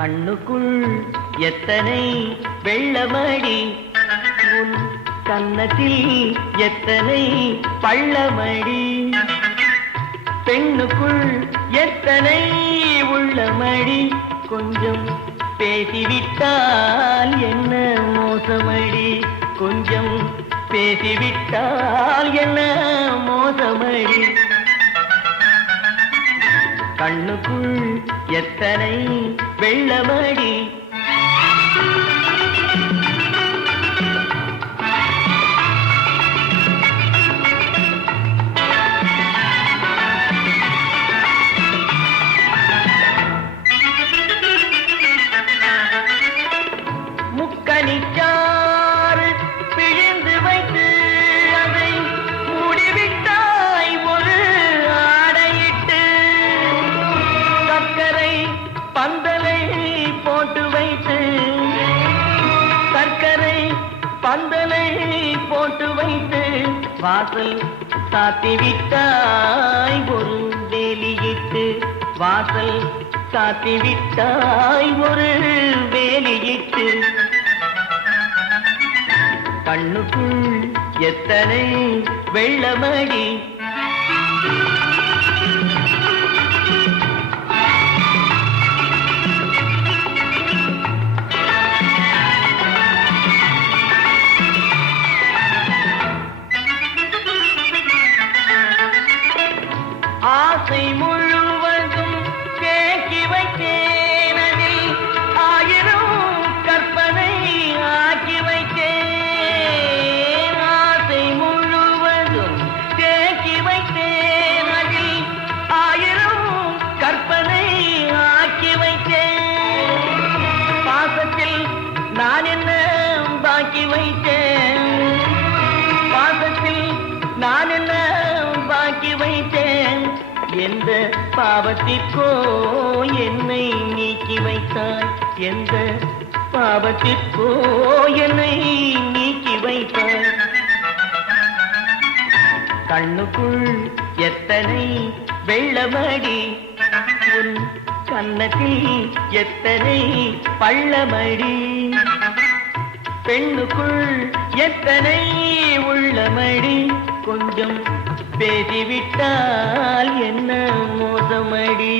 கண்ணுக்குள் எத்தனை வெள்ளமடி, உன் கன்னத்தில் எத்தனை பள்ளமடி, பெண்ணுக்குள் எத்தனை உள்ளமடி, கொஞ்சம் பேசிவிட்டால் என்ன மோசமடி, கொஞ்சம் பேசிவிட்டால் என்ன மோசமடி. கண்ணுக்குள் எத்தனை வெள்ளமடி, முக்கனிச்சாறு பிழிந்து வைத்து அதை மூடிவிட்டாய் ஒரு ஆடையிட்டு, சர்க்கரை பந்தலை போட்டு வைத்து, சர்க்கரை பந்தலை போட்டு வைத்து, வாசல் சாத்திவிட்டாய் ஒரு வேலியிட்டு, வாசல் சாத்திவிட்டாய் ஒரு வேலியிட்டு. கண்ணுக்குள் எத்தனை வெள்ளமடி, ஆசை முழுவதும் தேக்கி வைத்தேன், அதில் ஆயிரம் கற்பனை ஆக்கி வைத்தேன். ஆசை முழுவதும் தேக்கி வைத்தேன், அதில் ஆயிரம் கற்பனை ஆக்கி வைத்தேன். பாசத்தில் நான் என்ன பாக்கி வைத்தேன், பாசத்தில் நான் என்ன பாக்கி வைத்தேன். எந்த பாவத்திற்கோ என்னை நீக்கி வைத்தாய், எந்த பாவத்திற்கோ என்னை நீக்கி வைத்தாய். கண்ணுக்குள் எத்தனை வெள்ளமடி, உன் கன்னத்தில் எத்தனை பள்ளமடி, பெண்ணுக்குள் எத்தனை உள்ளமடி, கொஞ்சம் பேசிவிட்டால் என்ன மோசமடி.